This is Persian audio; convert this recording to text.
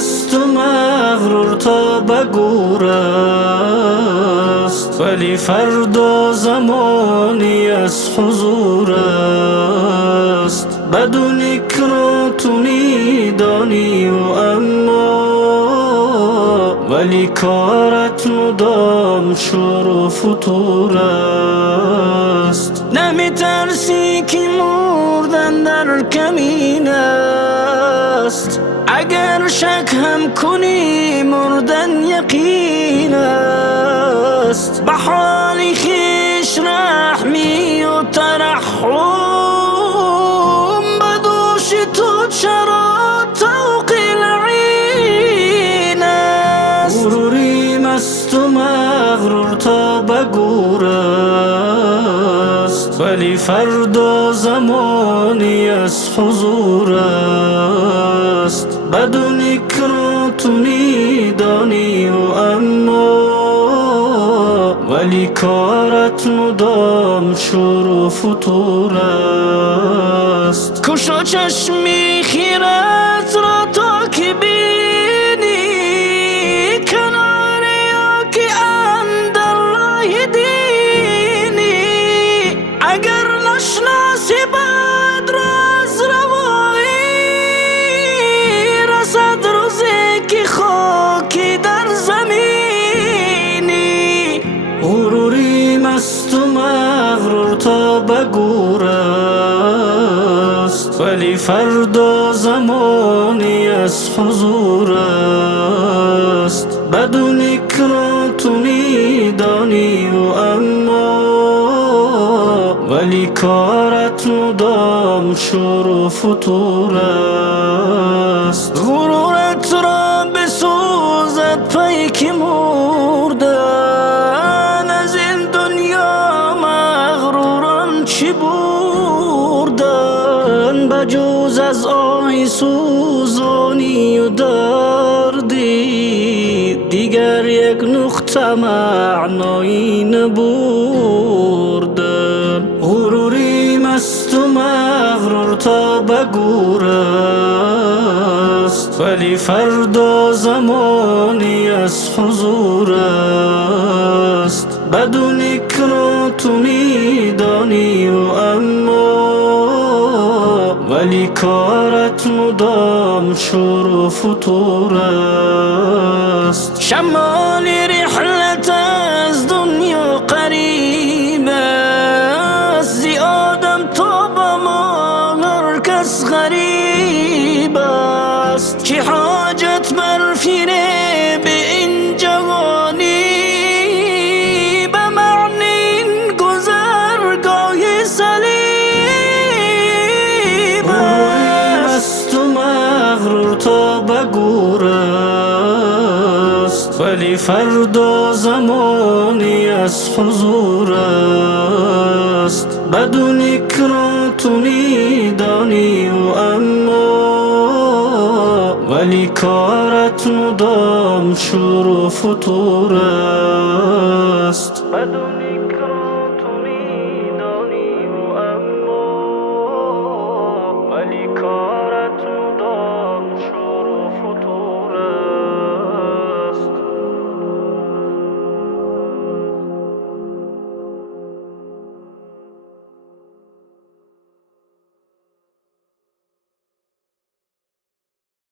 مست و مغرور تا به گور است، ولی فردا زمانی از حضور است. بدونی که را تو میدانی و اما ولی کارت مدام شور و فتور است. نمی ترسی که مردن در کمین است، اگر شک هم کنی مردن یقین است. به حالی خویش رحمی و ترحم، به دوش تو چرا طوق العین است. غروری مست و مغرور تا به گور است، ولی فردا زمانی از حضور است. بدونی که را تو میدانی و اما ولی کارت مدام شور و فتور است. کشا چشمی خیرت را تا که بینی کنار یا که اندر راه دینی. اگر نشناسی بد را از روایی، رسد روزی که خاکی در زمینی. غروری مست و مغرور تا به گور است، ولی فردا زمانی از حضور است. بدونی که را تو میدانی و اما ولی کارت مدام شور و فتور است. غرورت را بسوزد پیک مردن، از این دنیا مغروران چی بردن؟ بجوز از آه سوزانی و دردی، دیگر یک نقطه معنایی نبردن. غروری مست و مغرور تا به گور است، ولی فردا زمانی از حضور است. بدونی که را تو میدانی و اما ولی کارت مدام شور و فتور است. شمال رحلت از دنیا قریب است، زیادم تا با ما هر کس غریب است. چه حاجت بر فریب این جوانی، به معنی این گذرگاه صلیب است. و مغرور تا به گور است، ولی فردا زمانی از حضور است. بدونی که را تو میدانی و اما ولی کارت مدام شور و فتور است.